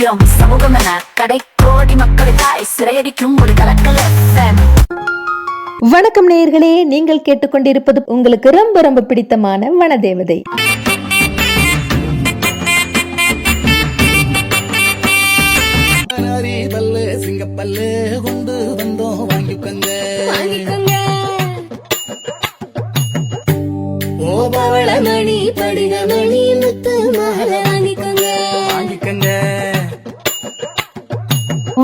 முக்கியம் சமூகம் என கடை கோடி மக்களுக்காய் சிறையடிக்கும் ஒரு கலக்கல் FM. வணக்கம் நேயர்களே, நீங்கள் கேட்டுக்கொண்டிருப்பது உங்களுக்கு ரொம்ப ரொம்ப பிடித்தமான வனதேவதை. சிங்கப்பல்லு கொண்டு வந்தோம் வாங்கிக்கங்க மணி படிக மணி முத்து மாலை வாங்கிக்கங்க.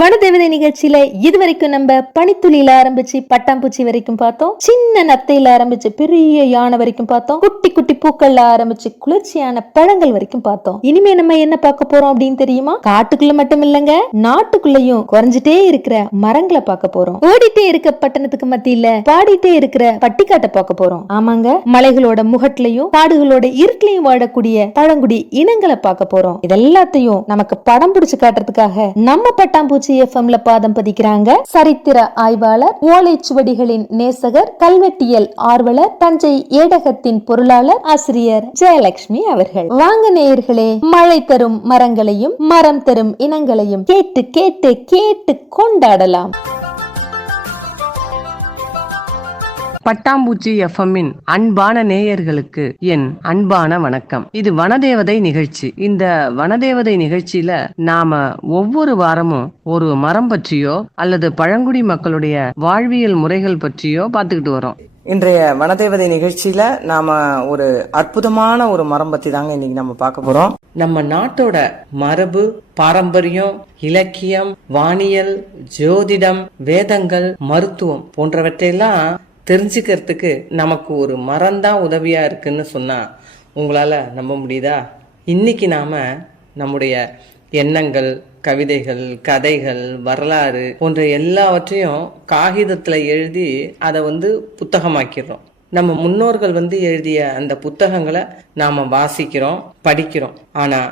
வனதேவதை நிகழ்ச்சியில இதுவரைக்கும் நம்ம பனித்துளியில ஆரம்பிச்சு பட்டாம்பூச்சி வரைக்கும் பார்த்தோம், சின்ன நத்தையில ஆரம்பிச்சு பெரிய யானை வரைக்கும் பார்த்தோம், குட்டி குட்டி பூக்கள்ல ஆரம்பிச்சு குளிர்ச்சியான பழங்கள் வரைக்கும் பார்த்தோம். இனிமே நம்ம என்ன பார்க்க போறோம் அப்படின்னு தெரியுமா? காட்டுக்குள்ள மட்டும் இல்லங்க, நாட்டுக்குள்ளயும் குறைஞ்சிட்டே இருக்கிற மரங்களை பார்க்க போறோம். ஓடிட்டே இருக்க பட்டணத்துக்கு மத்தியில பாடிட்டே இருக்கிற பட்டிக்காட்டை பார்க்க போறோம். ஆமாங்க, மலைகளோட முகட்லையும் காடுகளோட இருட்டிலையும் வாழக்கூடிய பழங்குடி இனங்களை பார்க்க போறோம். இதெல்லாத்தையும் நமக்கு படம் பிடிச்சு காட்டுறதுக்காக நம்ம பட்டாம்பூச்சி எஃப்எம்ல பாதம் பதிக்கிறாங்க சரித்திர ஆய்வாளர், ஓலைச்சுவடிகளின் நேசகர், கல்வெட்டியல் ஆர்வலர், தஞ்சை ஏடகத்தின் பொருளாளர், ஆசிரியர் ஜெயலட்சுமி அவர்கள். வாங்க நேயர்களே, மழை தரும் மரங்களையும் மரம் தரும் இனங்களையும் கேட்டு கேட்டு கேட்டு கொண்டாடலாம். பட்டாம்பூச்சி எஃப்எம்மின் அன்பான நேயர்களுக்கு என் அன்பான வணக்கம். இது வனதேவதை நிகழ்ச்சி. இந்த வனதேவதை நிகழ்ச்சியில நாம ஒவ்வொரு வாரமும் ஒரு மரம் பற்றியோ அல்லது பழங்குடி மக்களுடைய வாழ்வியல் முறைகள் பற்றியோ பார்த்துக்கிட்டு வரோம். இன்றைய வனதேவதை நிகழ்ச்சியில நாம ஒரு அற்புதமான ஒரு மரம் பத்தி தாங்க இன்னைக்கு நம்ம பார்க்க போறோம். நம்ம நாட்டோட மரபு, பாரம்பரியம், இலக்கியம், வானியல், ஜோதிடம், வேதங்கள், மருத்துவம் போன்றவற்றையெல்லாம் தெரிஞ்சுக்கிறதுக்கு நமக்கு ஒரு மரம் தான் உதவியா இருக்குன்னு சொன்னா உங்களால நம்ப முடியுதா? இன்னைக்கு நாம நம்முடைய எண்ணங்கள், கவிதைகள், கதைகள், வரலாறு போன்ற எல்லாவற்றையும் காகிதத்துல எழுதி அதை புத்தகமாக்கிறோம். நம்ம முன்னோர்கள் எழுதிய அந்த புத்தகங்களை நாம வாசிக்கிறோம், படிக்கிறோம். ஆனா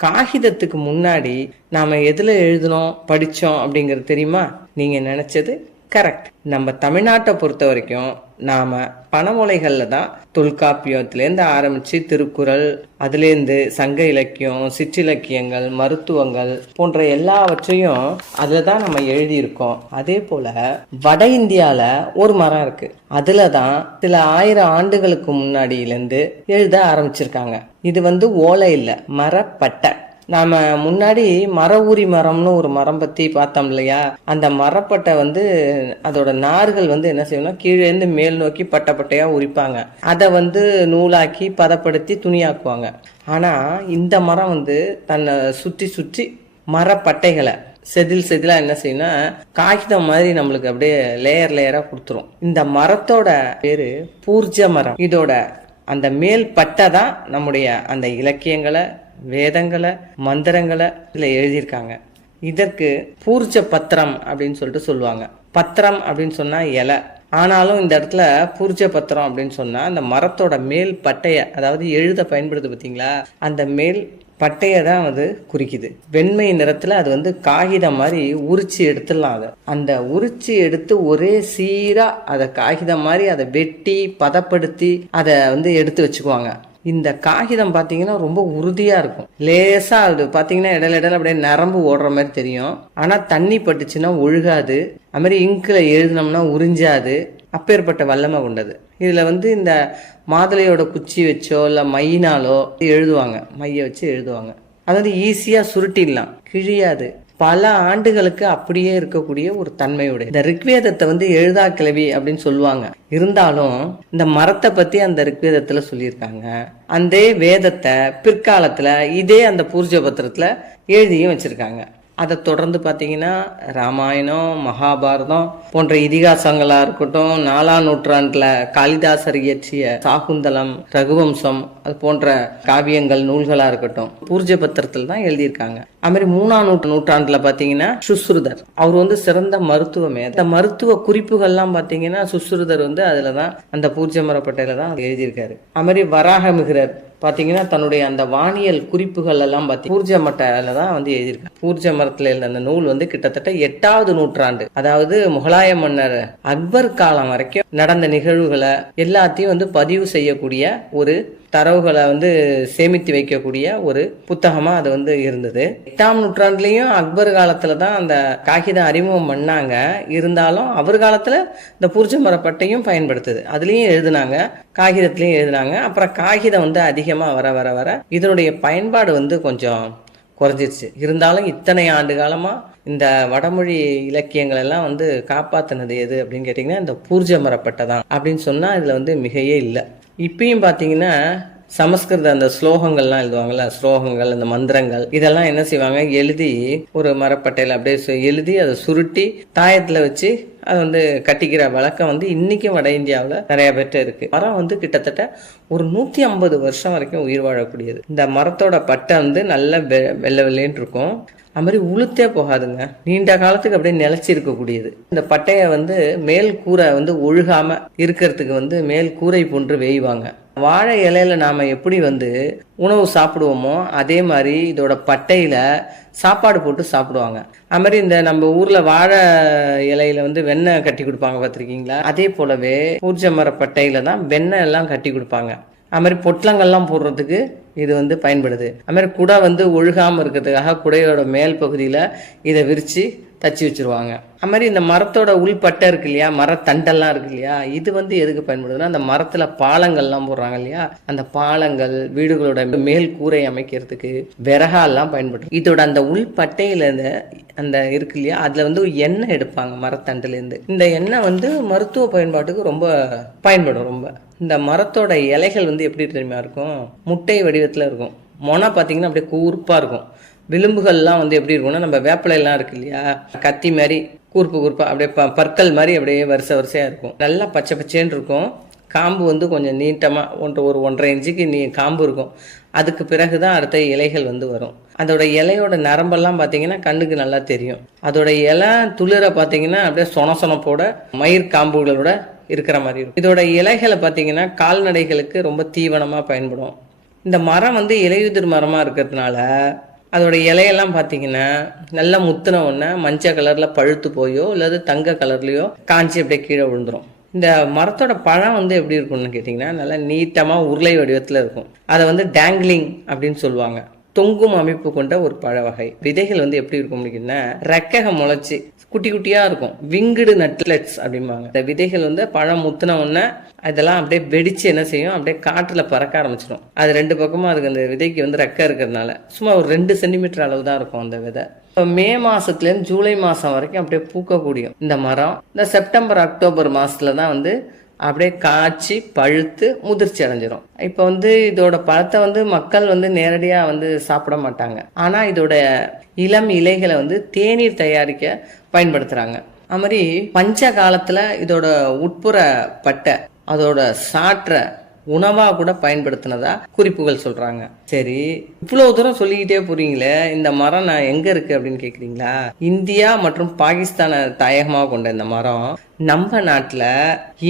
காகிதத்துக்கு முன்னாடி நாம எதுல எழுதணும், படிச்சோம் அப்படிங்கிறது தெரியுமா? நீங்க நினைச்சது கரெக்ட். நம்ம தமிழ்நாட்டை பொறுத்த வரைக்கும் நாம பணமொழிகள்ல தான் தொல்காப்பியத்திலேருந்து ஆரம்பிச்சு திருக்குறள், அதுலேருந்து சங்க இலக்கியம், சிற்றிலக்கியங்கள், மருத்துவங்கள் போன்ற எல்லாவற்றையும் அதுல தான் நம்ம எழுதியிருக்கோம். அதே போல வட இந்தியால ஒரு மரம் இருக்கு, அதுலதான் சில 1000 ஆண்டுகளுக்கு முன்னாடியிலேருந்து எழுத ஆரம்பிச்சிருக்காங்க. இது ஓலை இல்ல, மரப்பட்டை. நாம முன்னாடி மர ஊரி மரம்னு ஒரு மரம் பத்தி பார்த்தோம் இல்லையா? அந்த மரப்பட்டை அதோட நார்கள் என்ன செய்யணும், கீழே இருந்து மேல் நோக்கி பட்டை பட்டையா உரிப்பாங்க. அதை நூலாக்கி பதப்படுத்தி துணியாக்குவாங்க. ஆனா இந்த மரம் தன்னை சுற்றி சுற்றி மரப்பட்டைகளை செதில் செதிலா என்ன செய்யணும், காகிதம் மாதிரி நம்மளுக்கு அப்படியே லேயர் லேயரா கொடுத்துரும். இந்த மரத்தோட பேரு பூர்ஜ மரம். இதோட அந்த மேல் பட்டை தான் நம்முடைய அந்த இலக்கியங்களை, வேதங்களை, மந்திரங்களை இதுல எழுதியிருக்காங்க. இதற்கு பூர்ஜ பத்திரம் அப்படின்னு சொல்லுவாங்க. பத்திரம் அப்படின்னு சொன்னா இலை, ஆனாலும் இந்த இடத்துல பூர்ஜ பத்திரம் அப்படின்னு சொன்னா அந்த மரத்தோட மேல் பட்டைய, அதாவது எழுத பயன்படுது பார்த்தீங்களா, அந்த மேல் பட்டைய தான் குறிக்குது. வெண்மை நிறத்துல அது காகிதம் மாதிரி உரிச்சு எடுத்துடலாம். அதை அந்த உரிச்சு எடுத்து ஒரே சீரா அதை காகிதம் மாதிரி அதை வெட்டி பதப்படுத்தி அதை எடுத்து வச்சுக்குவாங்க. இந்த காகிதம் பாத்தீங்கன்னா ரொம்ப உறுதியா இருக்கும். லேசா அது பாத்தீங்கன்னா இடையில அப்படியே நரம்பு ஓடுற மாதிரி தெரியும். ஆனா தண்ணி பட்டுச்சுன்னா ஒழுகாது. அது மாதிரி இங்க்ல எழுதினோம்னா உறிஞ்சாது. அப்பேற்பட்ட வல்லமை கொண்டது. இதுல இந்த மாதுளையோட குச்சி வச்சோ இல்ல மையினாலோ எழுதுவாங்க, மைய வச்சு எழுதுவாங்க. அதாவது ஈஸியா சுருட்டிடலாம், கிழியாது. பல ஆண்டுகளுக்கு அப்படியே இருக்கக்கூடிய ஒரு தன்மையுடைய இந்த ரிக்வேதத்தை எழுதா கிளவி அப்படின்னு சொல்லுவாங்க. இருந்தாலும் இந்த மரத்தை பத்தி அந்த ரிக்வேதத்துல சொல்லியிருக்காங்க. அந்த வேதத்தை பிற்காலத்துல இதே அந்த பூர்ஜ பத்திரத்துல எழுதியும் வச்சிருக்காங்க. அதை தொடர்ந்து பார்த்தீங்கன்னா ராமாயணம், மகாபாரதம் போன்ற இதிகாசங்களா இருக்கட்டும், 4ஆம் நூற்றாண்டுல காளிதாசர் இயற்றிய சாகுந்தலம், ரகுவம்சம் அது போன்ற காவியங்கள், நூல்களா இருக்கட்டும் பூர்ஜ பத்திரத்தில் தான் எழுதியிருக்காங்க. அது மாதிரி 3ஆம் நூற்றாண்டுல பாத்தீங்கன்னா சுஸ்ருதர், அவர் சிறந்த மருத்துவமே. அந்த மருத்துவ குறிப்புகள்லாம் பாத்தீங்கன்னா சுஸ்ருதர் அதுலதான் அந்த பூர்ஜ மரப்பட்டையில தான் எழுதியிருக்காரு. அது மாதிரி வராகமிகிரர் பாத்தீங்கன்னா தன்னுடைய அந்த வானியல் குறிப்புகள் எல்லாம் பூர்ஜ மட்டையில தான் எழுதியிருக்காங்க. பூர்ஜ மரத்துல இருந்த அந்த நூல் கிட்டத்தட்ட 8ஆவது நூற்றாண்டு, அதாவது முகலாய மன்னர் அக்பர் காலம் வரைக்கும் நடந்த நிகழ்வுகளை எல்லாத்தையும் பதிவு செய்யக்கூடிய ஒரு தரவுகளை வந்து சேமித்து வைக்கக்கூடிய ஒரு புத்தகமா அது வந்து இருந்தது. 8ஆம் நூற்றாண்டுலயும் அக்பர் காலத்துல தான் அந்த காகிதம் அறிமுகம் பண்ணாங்க. இருந்தாலும் அவர் காலத்துல இந்த பூர்ஜ மரப்பட்டையும் பயன்படுத்துது. அதுலயும் எழுதுனாங்க, காகிதத்திலயும் எழுதுனாங்க. அப்புறம் காகிதம் வந்து அதிகமா வர வர வர இதனுடைய பயன்பாடு வந்து கொஞ்சம் குறைஞ்சிருச்சு. இருந்தாலும் இத்தனை ஆண்டு காலமா இந்த வடமொழி இலக்கியங்கள் எல்லாம் வந்து காப்பாத்தினது எது அப்படின்னு கேட்டிங்கன்னா இந்த பூர்ஜ மரப்பட்டை தான் அப்படின்னு சொன்னா இதுல வந்து மிகையே இல்லை. இப்பயும் பாத்தீங்கன்னா சமஸ்கிருத அந்த ஸ்லோகங்கள்லாம் எழுதுவாங்கல்ல, ஸ்லோகங்கள், அந்த மந்திரங்கள், இதெல்லாம் என்ன செய்வாங்க, எழுதி ஒரு மரப்பட்டையில அப்படியே எழுதி அதை சுருட்டி தாயத்துல வச்சு அதை வந்து கட்டிக்கிற வழக்கம் வந்து இன்னைக்கும் வட இந்தியாவில் நிறைய பேர்ட்ட இருக்கு. மரம் வந்து கிட்டத்தட்ட ஒரு 150 வருஷம் வரைக்கும் உயிர் வாழக்கூடியது. இந்த மரத்தோட பட்டை வந்து நல்ல வெள்ளை வெள்ளைன்னு இருக்கும். அது மாதிரி உளுத்தே போகாதுங்க, நீண்ட காலத்துக்கு அப்படியே நிலைச்சி இருக்கக்கூடியது. இந்த பட்டையை வந்து மேல் கூரை வந்து ஒழுகாம இருக்கிறதுக்கு வந்து மேல் கூரை போன்று வேய்வாங்க. வாழை இலையில நாம எப்படி வந்து உணவு சாப்பிடுவோமோ அதே மாதிரி இதோட பட்டையில சாப்பாடு போட்டு சாப்பிடுவாங்க. அது மாதிரி இந்த நம்ம ஊர்ல வாழை இலையில வந்து வெண்ணெய் கட்டி கொடுப்பாங்க, பார்த்திருக்கீங்களா? அதே போலவே பூர்ஜ மர பட்டையில தான் வெண்ணெய் எல்லாம் கட்டி கொடுப்பாங்க. அது மாதிரி பொட்டலங்கள்லாம் போடுறதுக்கு இது வந்து பயன்படுது. அது மாதிரி குடை வந்து ஒழுகாம இருக்கிறதுக்காக குடையோட மேல் பகுதியில இதை விரிச்சு தச்சு வச்சிருவாங்க. அது மாதிரி இந்த மரத்தோட உள்பட்டை இருக்கு இல்லையா, மரத்தண்டெல்லாம் இருக்கு இல்லையா, இது வந்து எதுக்கு பயன்படுதுன்னா அந்த மரத்துல பாலங்கள்லாம் போடுறாங்க இல்லையா, அந்த பாலங்கள், வீடுகளோட மேல் கூரை அமைக்கிறதுக்கு விறகாலாம் பயன்படுது. இதோட அந்த உள்பட்டையில அந்த இருக்கு இல்லையா, அதுல வந்து எண்ணெய் எடுப்பாங்க மரத்தண்டுல இருந்து. இந்த எண்ணெய் வந்து மருத்துவ பயன்பாட்டுக்கு ரொம்ப பயன்படும். ரொம்ப இந்த மரத்தோட இலைகள் வந்து எப்படி தெரியுமா இருக்கும், முட்டை வடிவத்துல இருக்கும். மொனை பார்த்தீங்கன்னா அப்படியே கூர்ப்பா இருக்கும். விளிம்புகள்லாம் வந்து எப்படி இருக்கும்னா நம்ம வேப்பிலையெல்லாம் இருக்கு இல்லையா, கத்தி மாதிரி கூர்ப்பா அப்படியே பற்கள் மாதிரி அப்படியே வரிசையா இருக்கும். நல்லா பச்சை பச்சேன்னு இருக்கும். காம்பு வந்து கொஞ்சம் நீட்டமா ஒரு 1.5 இன்ச்சுக்கு காம்பு இருக்கும். அதுக்கு பிறகுதான் அடுத்த இலைகள் வந்து வரும். அதோட இலையோட நரம்பெல்லாம் பார்த்தீங்கன்னா கண்ணுக்கு நல்லா தெரியும். அதோட இலை துளிர பார்த்தீங்கன்னா அப்படியே சொனசொனப்போட மயிர் காம்புகளோட இருக்கிற மாதிரி இருக்கும். இதோட இலைகளை பார்த்தீங்கன்னா கால்நடைகளுக்கு ரொம்ப தீவனமா பயன்படும். இந்த மரம் வந்து இலையுதிர் மரமா இருக்கிறதுனால அதோட இலையெல்லாம் பார்த்தீங்கன்னா நல்லா முத்துன உடனே மஞ்சள் கலர்ல பழுத்து போயோ இல்லது தங்க கலர்லயோ காஞ்சி அப்படியே கீழே விழுந்துரும். இந்த மரத்தோட பழம் வந்து எப்படி இருக்கும்னு கேட்டிங்கன்னா நல்லா நீட்டமா உருளை வடிவத்துல இருக்கும். அதை வந்து டேங்கிளிங் அப்படின்னு சொல்லுவாங்க. தொங்கும் அமைப்பு கொண்ட ஒரு பழ வகை. விதைகள் வந்து எப்படி இருக்கும் அப்படின்னா ரெக்ககம் முளைச்சி குட்டி குட்டியா இருக்கும். விங்குடு நட்லெட்ஸ் அப்படிம்பாங்க. இந்த விதைகள் வந்து பழம் முத்துன உடனே இதெல்லாம் அப்படியே வெடிச்சு என்ன செய்யும், அப்படியே காற்றுல பறக்க ஆரம்பிச்சிடும். அது 2 பக்கமும் அதுக்கு அந்த விதைக்கு வந்து ரெக்க இருக்கிறதுனால சும்மா ஒரு 2 சென்டிமீட்டர் அளவு தான் இருக்கும் அந்த விதை. இப்போ மே மாசத்துலேருந்து ஜூலை மாசம் வரைக்கும் அப்படியே பூக்கக்கூடிய இந்த மரம் இந்த செப்டம்பர் அக்டோபர் மாசத்துல தான் வந்து அப்படியே காய்ச்சி பழுத்து முதிர்ச்சி அடைஞ்சிரும். இப்போ வந்து இதோட பழத்தை வந்து மக்கள் வந்து நேரடியா வந்து சாப்பிட மாட்டாங்க. ஆனா இதோட இளம் இலைகளை வந்து தேநீர் தயாரிக்க பயன்படுத்துறாங்க. அது மாதிரி பஞ்ச காலத்துல இதோட உட்புற பட்டை அதோட சாற்ற உணவா கூட பயன்படுத்தினதா குறிப்புகள் சொல்றாங்க. சரி, இவ்வளவு தூரம் சொல்லிக்கிட்டே போறீங்களே, இந்த மரம் நான் எங்க இருக்கு அப்படின்னு கேக்குறீங்களா? இந்தியா மற்றும் பாகிஸ்தானை தாயகமாக கொண்ட இந்த மரம் நம்ம நாட்டுல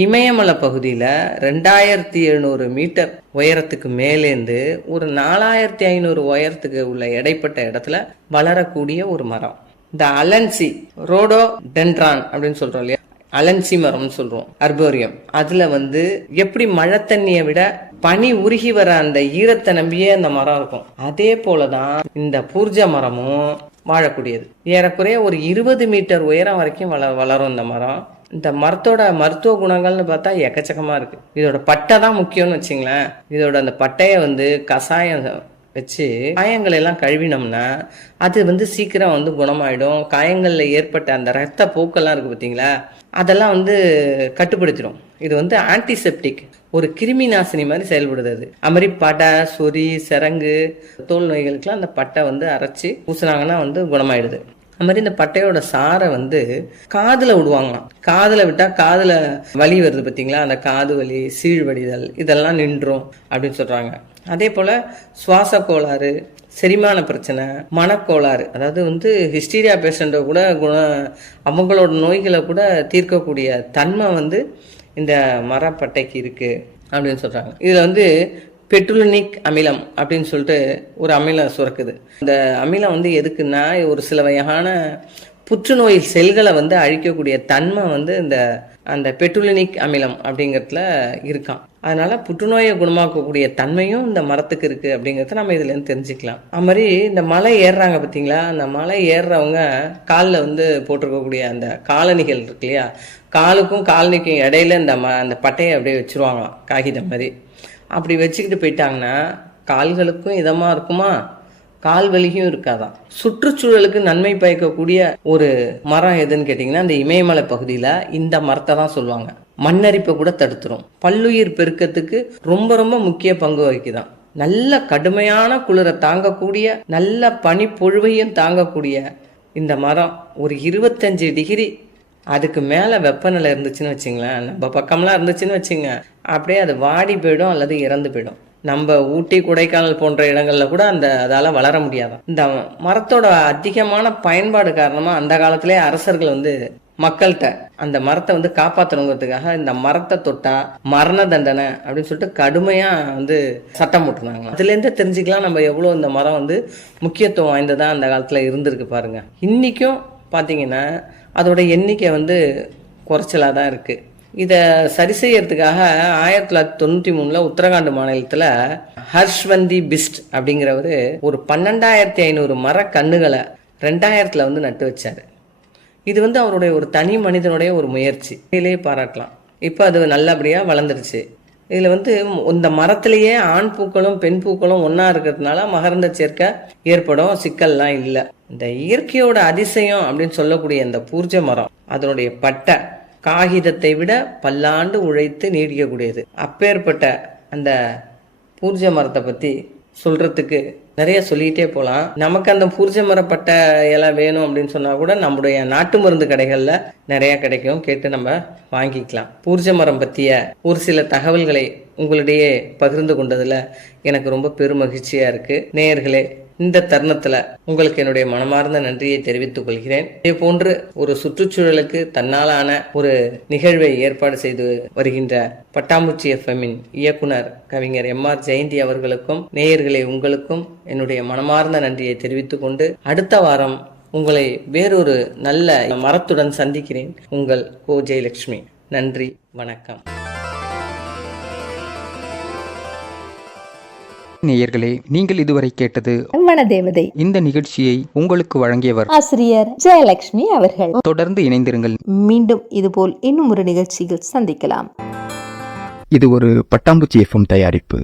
இமயமலை பகுதியில 2700 மீட்டர் உயரத்துக்கு மேலேந்து ஒரு 4500 உயரத்துக்கு உள்ள இடைப்பட்ட இடத்துல வளரக்கூடிய ஒரு மரம். இந்த அலன்சி ரோடோ டென்ட்ரான் அப்படின்னு சொல்றோம் இல்லையா, அலன்சி மரம்னு சொல்றோம், அர்போரியம். அதுல வந்து எப்படி மழை தண்ணியை விட பனி உருகி வர அந்த ஈரத்தை நம்பியே அந்த மரம் இருக்கும். அதே போலதான் இந்த பூர்ஜ மரமும் வாழக்கூடியது. ஏறக்குறைய ஒரு 20 மீட்டர் உயரம் வரைக்கும் வளரும் இந்த மரம். இந்த மரத்தோட மருத்துவ குணங்கள்னு பார்த்தா எக்கச்சக்கமா இருக்கு. இதோட பட்டை தான் முக்கியம்னு வச்சுங்களேன். இதோட அந்த பட்டையை வந்து கசாயம் வச்சு காயங்கள் எல்லாம் கழுவினோம்னா அது வந்து சீக்கிரம் வந்து குணமாயிடும். காயங்கள்ல ஏற்பட்ட அந்த ரத்த போக்கெல்லாம் இருக்கு பார்த்தீங்களா, அதெல்லாம் வந்து கட்டுப்படுத்திடும். இது வந்து ஆன்டிசெப்டிக், ஒரு கிருமி நாசினி மாதிரி செயல்படுது. அது மாதிரி படை, சொறி, சிரங்கு, தோல் நோய்களுக்கெல்லாம் அந்த பட்டை வந்து அரைச்சி பூசினாங்கன்னா வந்து குணமாயிடுது. அது மாதிரி இந்த பட்டையோட சாரை வந்து காதுல விடுவாங்களாம். காதுல விட்டா காதுல வலி வருது பார்த்தீங்களா, அந்த காது வலி, சீழ்வடிதல் இதெல்லாம் நின்றும் அப்படின்னு சொல்றாங்க. அதே போல சுவாச கோளாறு, செரிமான பிரச்சனை, மனக்கோளாறு, அதாவது வந்து ஹிஸ்டீரியா பேஷண்ட்டை கூட அவங்களோட நோய்களை கூட தீர்க்கக்கூடிய தன்மை வந்து இந்த மரப்பட்டைக்கு இருக்கு அப்படின்னு சொல்றாங்க. இதுல வந்து பெட்ரோலினிக் அமிலம் அப்படின்னு சொல்லிட்டு ஒரு அமிலம் சுரக்குது. இந்த அமிலம் வந்து எதுக்குன்னா ஒரு சில வகையான புற்றுநோய் செல்களை வந்து அழிக்கக்கூடிய தன்மை வந்து அந்த பெட்டுலினிக் அமிலம் அப்படிங்கிறதுல இருக்கான். அதனால புற்றுநோயை குணமாக்கக்கூடிய தன்மையும் இந்த மரத்துக்கு இருக்கு அப்படிங்கறத நம்ம இதுல இருந்து தெரிஞ்சுக்கலாம். அது மாதிரி இந்த மலை ஏறுறாங்க பார்த்தீங்களா, அந்த மலை ஏறுறவங்க காலில் வந்து போட்டிருக்கக்கூடிய அந்த காலணிகள் இருக்கு இல்லையா, காலுக்கும் காலணிக்கும் இடையில அந்த பட்டையை அப்படியே வச்சிருவாங்களாம் காகிதம் மாதிரி. அப்படி வச்சுக்கிட்டு போயிட்டாங்கன்னா கால்களுக்கும் இதமா இருக்குமா, கால் வலியும் இருக்காதான். சுற்றுச்சூழலுக்கு நன்மை பயக்கக்கூடிய ஒரு மரம் எதுன்னு கேட்டிங்கன்னா இந்த இமயமலை பகுதியில் இந்த மரத்தை தான் சொல்லுவாங்க. மண்ணரிப்பை கூட தடுத்துரும். பல்லுயிர் பெருக்கத்துக்கு ரொம்ப ரொம்ப முக்கிய பங்கு வகிக்குதான். நல்ல கடுமையான குளிரை தாங்கக்கூடிய, நல்ல பனிப்பொழிவையும் தாங்கக்கூடிய இந்த மரம் ஒரு 25 டிகிரி அதுக்கு மேலே வெப்பநிலை இருந்துச்சுன்னு வச்சுங்களேன், நம்ம பக்கம்லாம் இருந்துச்சுன்னு வச்சுங்க, அப்படியே அது வாடி போயிடும் அல்லது இறந்து போயிடும். நம்ம ஊட்டி கொடைக்கானல் போன்ற இடங்கள்ல கூட அதால வளர முடியாதான். இந்த மரத்தோட அதிகமான பயன்பாடு காரணமா அந்த காலத்திலே அரசர்கள் வந்து மக்கள்கிட்ட அந்த மரத்தை வந்து காப்பாற்றணுங்கிறதுக்காக இந்த மரத்தை தொட்டா மரண தண்டனை அப்படின்னு சொல்லிட்டு கடுமையா வந்து சட்டம் போட்டுருந்தாங்க. அதுல இருந்து தெரிஞ்சுக்கலாம் நம்ம எவ்வளவு இந்த மரம் வந்து முக்கியத்துவம் வாய்ந்ததா அந்த காலத்துல இருந்திருக்கு பாருங்க. இன்னைக்கும் பாத்தீங்கன்னா அதோட எண்ணிக்கை வந்து குறைச்சலா தான் இருக்கு. இதை சரி செய்யறதுக்காக 1993 உத்தரகாண்ட் மாநிலத்தில் ஹர்ஷ்வந்தி பிஸ்ட் அப்படிங்கிறவர் ஒரு 12,500 மர கண்ணுகளை 2000 வந்து நட்டு வச்சாரு. இது வந்து அவருடைய ஒரு தனி மனிதனுடைய ஒரு முயற்சி, இதிலேயே பாராட்டலாம். இப்போ அது நல்லபடியாக வளர்ந்துருச்சு. இதில் வந்து இந்த மரத்திலேயே ஆண் பூக்களும் பெண் பூக்களும் ஒன்றா இருக்கிறதுனால மகரந்த சேர்க்கை ஏற்படும், சிக்கல்லாம் இல்லை. இந்த இயற்கையோட அதிசயம் அப்படின்னு சொல்லக்கூடிய இந்த பூர்ஜ மரம் அதனுடைய பட்டை காகிதத்தை விட பல்லாண்டு உழைத்து நீடிக்கக்கூடியது. அப்பேற்பட்ட அந்த பூர்ஜ மரத்தை பற்றி சொல்றதுக்கு நிறைய சொல்லிகிட்டே போகலாம். நமக்கு அந்த பூர்ஜ மரப்பட்ட இலை வேணும் அப்படின்னு சொன்னா கூட நம்முடைய நாட்டு மருந்து கடைகள்ல நிறைய கிடைக்கும், கேட்டு நம்ம வாங்கிக்கலாம். பூர்ஜ மரம் பற்றிய ஒரு சில தகவல்களை உங்களிடையே பகிர்ந்து கொண்டதுல எனக்கு ரொம்ப பெரும் மகிழ்ச்சியா இருக்கு. நேயர்களே, இந்த தருணத்துல உங்களுக்கு என்னுடைய மனமார்ந்த நன்றியை தெரிவித்துக் கொள்கிறேன். இதே போன்று ஒரு சுற்றுச்சூழலுக்கு தன்னாலான ஒரு நிகழ்வை ஏற்பாடு செய்து வருகின்ற பட்டாம்பூச்சி எஃப்எம்மின் இயக்குனர் கவிஞர் MR ஜெயந்தி அவர்களுக்கும் நேயர்களே உங்களுக்கும் என்னுடைய மனமார்ந்த நன்றியை தெரிவித்துக் கொண்டு அடுத்த வாரம் உங்களை வேறொரு நல்ல மரத்துடன் சந்திக்கிறேன். உங்கள் கோ ஜெயலட்சுமி. நன்றி, வணக்கம். நேயர்களே, நீங்கள் இதுவரை கேட்டது வனதேவதை. இந்த நிகழ்ச்சியை உங்களுக்கு வழங்கியவர் ஆசிரியர் ஜெயலட்சுமி அவர்கள். தொடர்ந்து இணைந்திருங்கள். மீண்டும் இதுபோல் இன்னும் ஒரு நிகழ்ச்சியில் சந்திக்கலாம். இது ஒரு பட்டாம்பூச்சி FM தயாரிப்பு.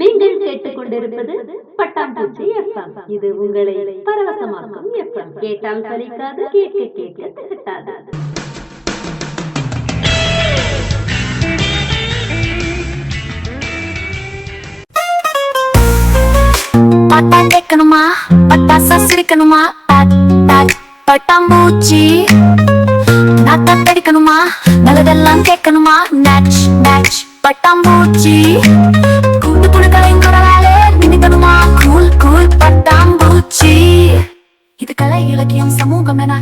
நீங்கள் கேட்டுக்கொண்டிருப்பது பட்டாம்பூச்சி FM. இது உங்களை பரவசமாக்கும் FM. கேட்டால் சலிக்காது, கேட்க கேட்க திகட்டாது. பட்டா கேட்கணுமா, பட்டாசா சிரிக்கணுமா, பட்டாம்பூச்சி நாத்தா படிக்கணுமா, நல்லதெல்லாம் கேட்கணுமா, நேச் நேச் பட்டாம்பூச்சி கூண்டு புழுக்களையும் குரலாலே நினைக்கணுமா, கூல் கூல் பட்டாம்பூச்சி. இது கலை இலக்கியம் சமூகம் என